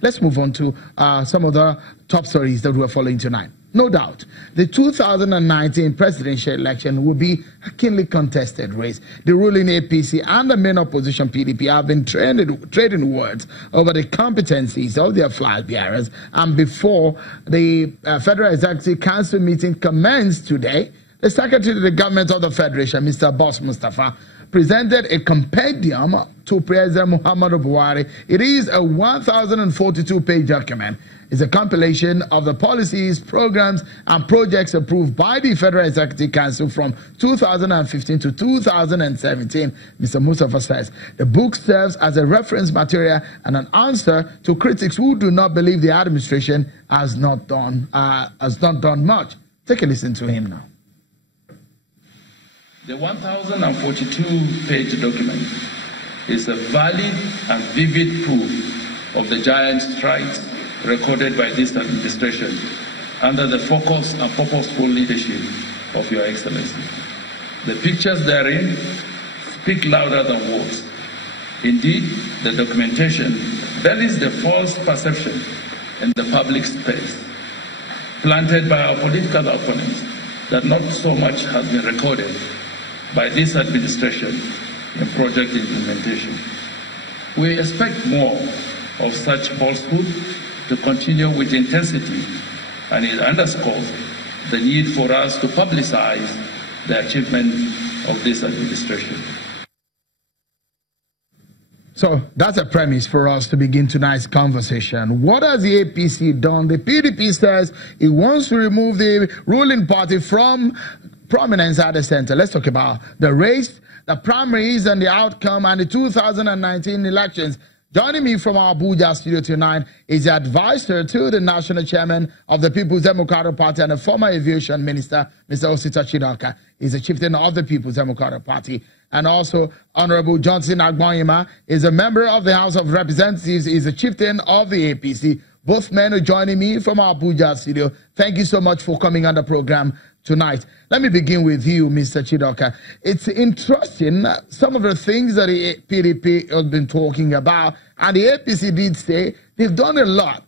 Let's move on to some of the top stories that we're following tonight. No doubt, the 2019 presidential election will be a keenly contested race. The ruling APC and the main opposition PDP have been trading words over the competencies of their flag bearers. And before the Federal Executive Council meeting commenced today, the Secretary to the Government of the Federation, Mr. Boss Mustafa, presented a compendium to President Muhammadu Buhari. It is a 1,042-page document. It's a compilation of the policies, programs, and projects approved by the Federal Executive Council from 2015 to 2017, Mr. Mustafa says. The book serves as a reference material and an answer to critics who do not believe the administration has not done much. Take a listen to him now. The 1,042-page document is a valid and vivid proof of the giant strides recorded by this administration under the focus and purposeful leadership of Your Excellency. The pictures therein speak louder than words. Indeed, the documentation buries the false perception in the public space planted by our political opponents that not so much has been recorded by this administration in project implementation. We expect more of such falsehood to continue with intensity, and it underscores the need for us to publicize the achievement of this administration. So that's a premise for us to begin tonight's conversation. What has the APC done? The PDP says it wants to remove the ruling party from prominence at the center. Let's talk about the race, the primaries, and the outcome, and the 2019 elections. Joining me from our Abuja studio tonight is the advisor to the national chairman of the People's Democratic Party and the former aviation minister, Mr. Osita Chidoka. He's the chieftain of the People's Democratic Party. And also, Honorable Johnson Agbonyima is a member of the House of Representatives. He's the chieftain of the APC. Both men are joining me from our Abuja studio. Thank you so much for coming on the program tonight. Let me begin with you, Mr. Chidoka. It's interesting, some of the things that the PDP has been talking about, and the APC did say they've done a lot.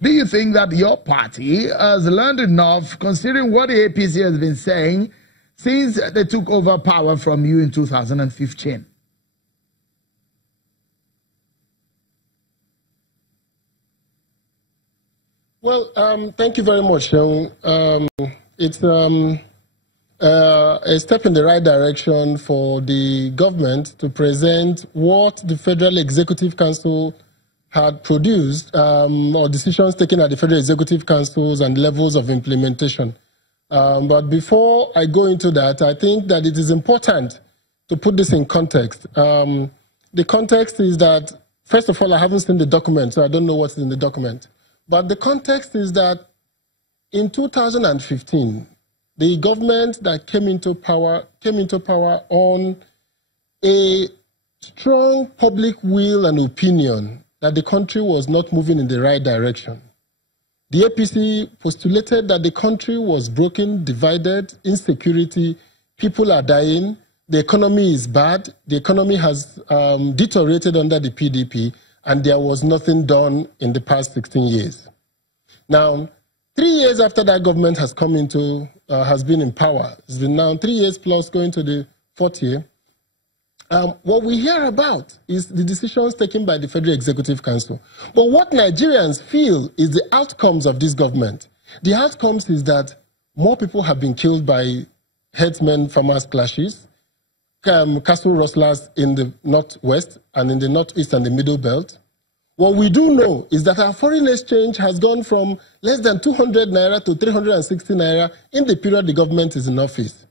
Do you think that your party has learned enough, considering what the APC has been saying since they took over power from you in 2015? Well, thank you very much. It's a step in the right direction for the government to present what the Federal Executive Council had produced, or decisions taken at the Federal Executive Councils and levels of implementation. But before I go into that, I think that it is important to put this in context. The context is that, first of all, I haven't seen the document, so I don't know what's in the document. But the context is that in 2015, the government that came into power on a strong public will and opinion that the country was not moving in the right direction. The APC postulated that the country was broken, divided, insecurity, people are dying, the economy is bad, the economy has deteriorated under the PDP, and there was nothing done in the past 16 years. Now, 3 years after that government has come into, has been in power, it's been now 3 years plus going to the fourth year, what we hear about is the decisions taken by the Federal Executive Council. But what Nigerians feel is the outcomes of this government. The outcomes is that more people have been killed by herdsmen-farmers clashes, cattle rustlers in the northwest and in the northeast and the middle belt. What we do know is that our foreign exchange has gone from less than 200 naira to 360 naira in the period the government is in office.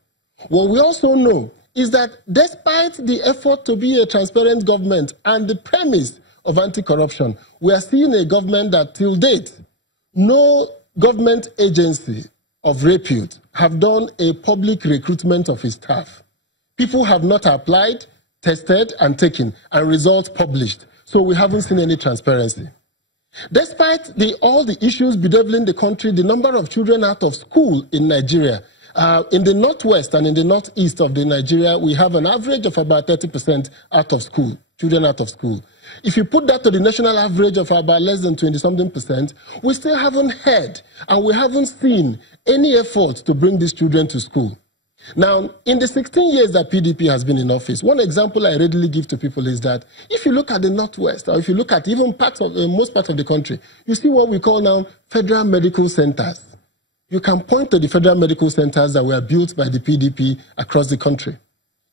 What we also know is that despite the effort to be a transparent government and the premise of anti-corruption, we are seeing a government that till date, no government agency of repute have done a public recruitment of its staff. People have not applied, tested, and taken, and results published. So we haven't seen any transparency. Despite all the issues bedeviling the country, the number of children out of school in Nigeria, in the northwest and in the northeast of Nigeria, we have an average of about 30% out of school. children out of school. If you put that to the national average of about less than 20-something%, we still haven't heard and we haven't seen any effort to bring these children to school. Now, in the 16 years that PDP has been in office, one example I readily give to people is that if you look at the Northwest, or if you look at even most parts of the country, you see what we call now federal medical centers. You can point to the federal medical centers that were built by the PDP across the country.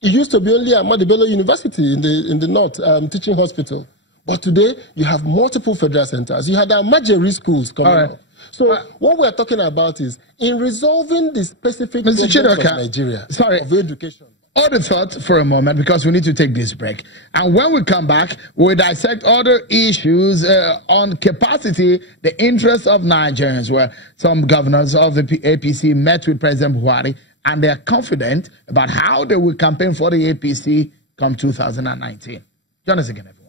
It used to be only Ahmadu Bello University in the North, teaching hospital. But today, you have multiple federal centers. You had Amajeri schools coming up. So what we are talking about is in resolving the specific problems of Nigeria, of education. Hold the thought for a moment because we need to take this break. And when we come back, we'll dissect other issues on capacity, the interests of Nigerians, where some governors of the APC met with President Buhari and they are confident about how they will campaign for the APC come 2019. Join us again, everyone.